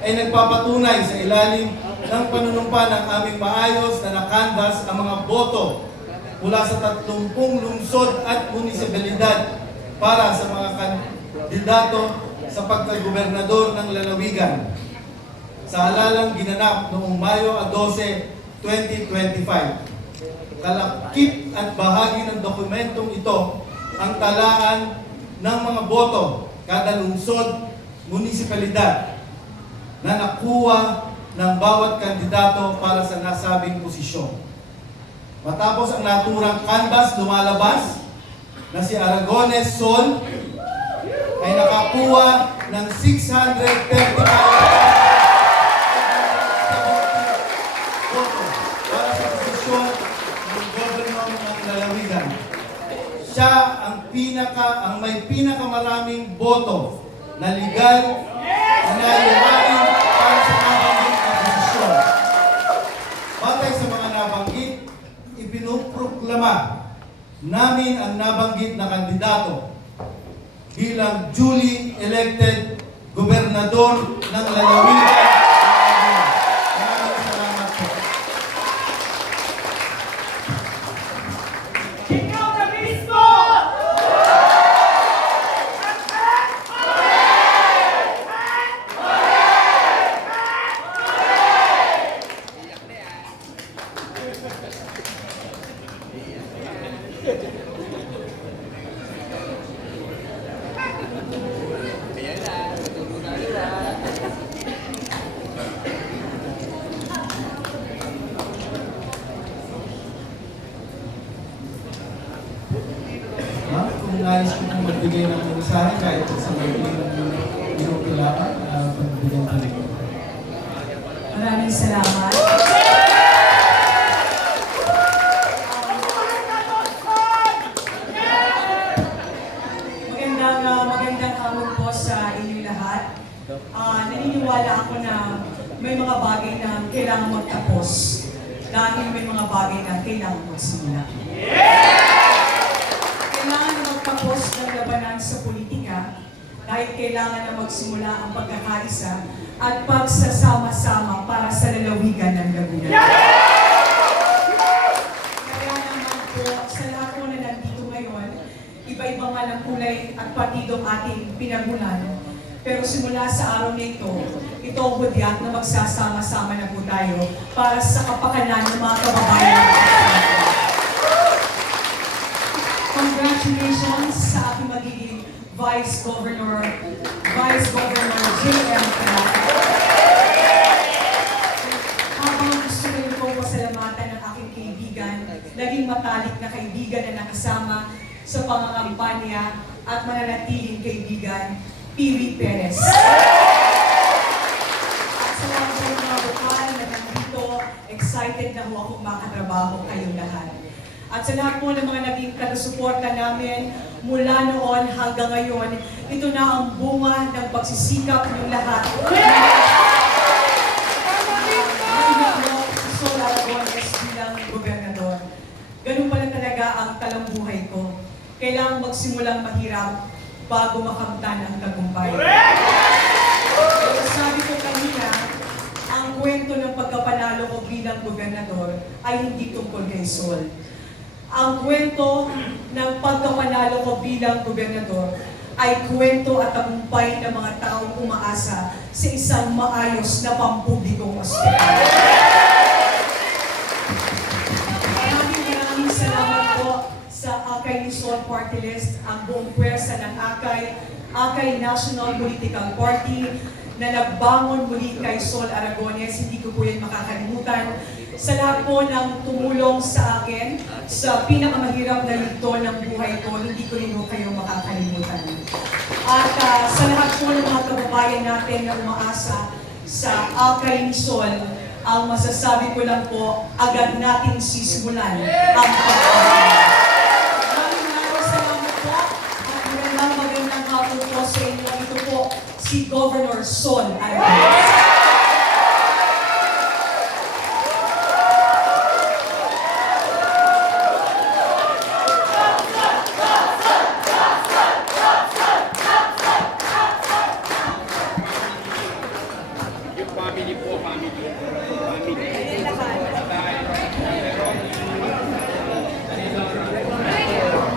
ay nagpapatunay sa ilalim ng panunumpa ng aming maayos na nakandas ang mga boto mula sa 30 lungsod at munisipalidad para sa mga kandidato sa pagkagobernador ng lalawigan sa halalang ginanap noong Mayo 12, 2025. Kalakip at bahagi ng dokumentong ito ang talaan ng mga boto kada lungsod, munisipalidad na nakuha ng bawat kandidato para sa nasabing posisyon. Matapos ang naturang canvas lumalabas na si Aragones Sol ay nakakuha ng 635 boto para sa posisyon ng governor ng lalawigan. Siya ang pinaka ang may pinakamaraming boto na legal na naiwain para sa nabanggit na posisyon. Batay sa mga nabanggit, ipinuproklama namin ang nabanggit na kandidato bilang duly elected gobernador ng lalawigan. Nais ko pong magbigay ng mensahe kahit sa may minuto lamang, uh, pagbigyan ko rin. Maraming salamat. Magandang, ah, magandang hapon po sa inyong lahat. Ah, naniniwala ako na may mga bagay na kailangan magtapos dahil may mga bagay na kailangan magsimula. Kailangan na magtapos ng labanan sa politika dahil kailangan na magsimula ang pagkakaisa at pagsasama-sama para sa lalawigan ng Laguna. Kaya naman po, sa lahat po na nandito ngayon, iba-iba nga ng kulay at partido ang ating pinagulan. Pero simula sa araw na ito, ito ang hudyat na magsasama-sama na po tayo para sa kapakanan ng mga kababayan. Congratulations sa aking magiging Vice Governor, Vice Governor J.M. Habang gusto rin pong pasalamatan ng aking kaibigan, naging matalik na kaibigan na nakasama sa pangangampanya at mananatiling kaibigan, Piwi Perez. At sa lahat po ng mga bukal na nandito, excited na ho akong makatrabaho kayong lahat. At sa lahat po ng mga naging taga-suporta namin mula noon hanggang ngayon, ito na ang bunga ng pagsisikap ng lahat. Gobernador. Ganun pala talaga ang talambuhay ko. Kailangang magsimulang mahirap bago makamtan ang tagumpay. Pero sabi ko kanina, ang kwento ng pagkapanalo ko bilang gobernador ay hindi tungkol kay Sol. Ang kwento ng pagkapanalo ko bilang gobernador ay kwento at tagumpay ng mga taong umaasa sa isang maayos na pampublikong ospital. Party List, ang buong pwersa ng Akay, Akay National Political Party, na nagbangon muli kay Sol Aragones. Hindi ko po yan makakalimutan. Sa lahat po ng tumulong sa akin sa pinakamahirap na yugto ng buhay ko, hindi ko rin po kayo makakalimutan. At ah, sa lahat po ng mga kababayan natin na umaasa sa Akay ni Sol, ang masasabi ko lang po, agad natin sisimulan ang pagkakas. Magandang magandang hapon po sa inyo. Ito po si Governor Sol Aragones.